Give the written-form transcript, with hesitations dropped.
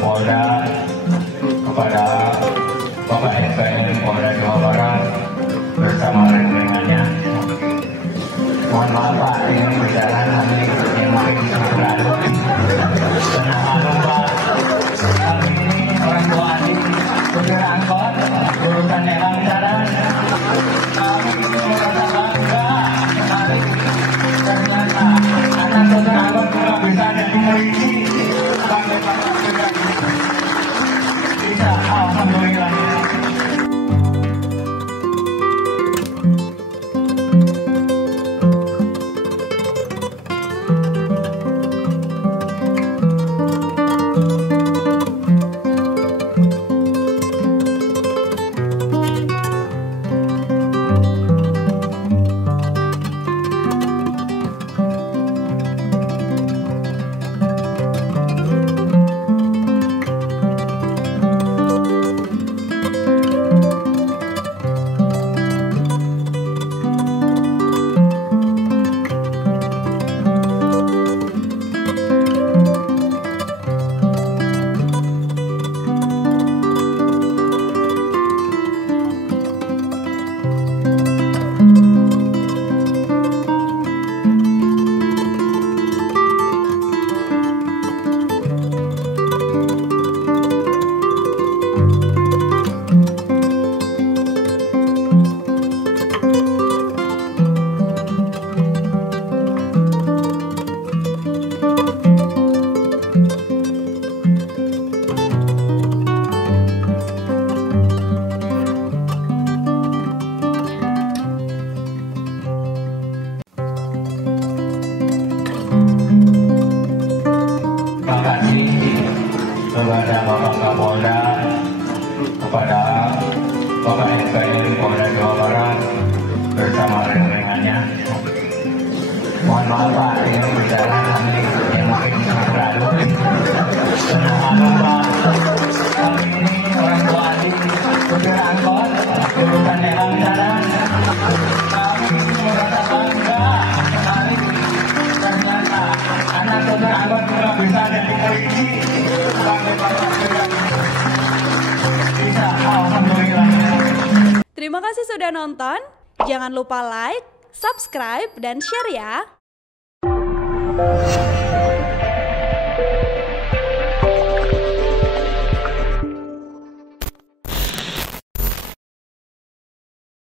Kapolda, kepada Bapak SPM Polda Jawa Barat bersama rekan-rekannya. Mohon maaf Pak, ini berjalan nanti yang mungkin berlalu. Tenang Pak, kali ini orang tua adik supir angkot, urusan yang lancaran. Kami ini merasa bangga sekali. Ternyata anak supir angkot juga bisa jadi polisi. Bisa, alhamdulillah. Kepada Bapak Kapolda, kepada Bapak SPM Polda Jawa Barat bersama rekan-rekannya. Mohon maaf Pak, ini berjalan nanti yang mungkin berlalu. Tenang Pak, kali ini orang tua adik supir angkot, urusan yang lancaran. Kami ini merasa bangga sekali. Ternyata anak supir angkot juga bisa jadi polisi. Terima kasih sudah nonton. Jangan lupa like, subscribe, dan share ya.